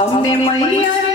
അമ്മേ മയ്യാര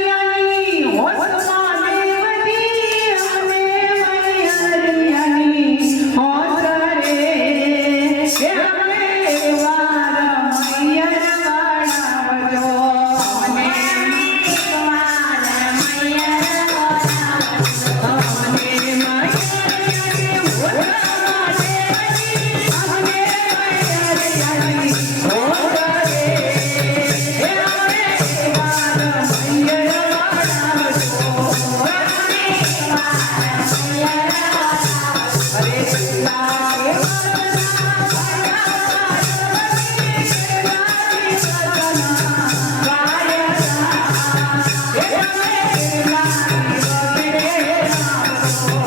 Yeah.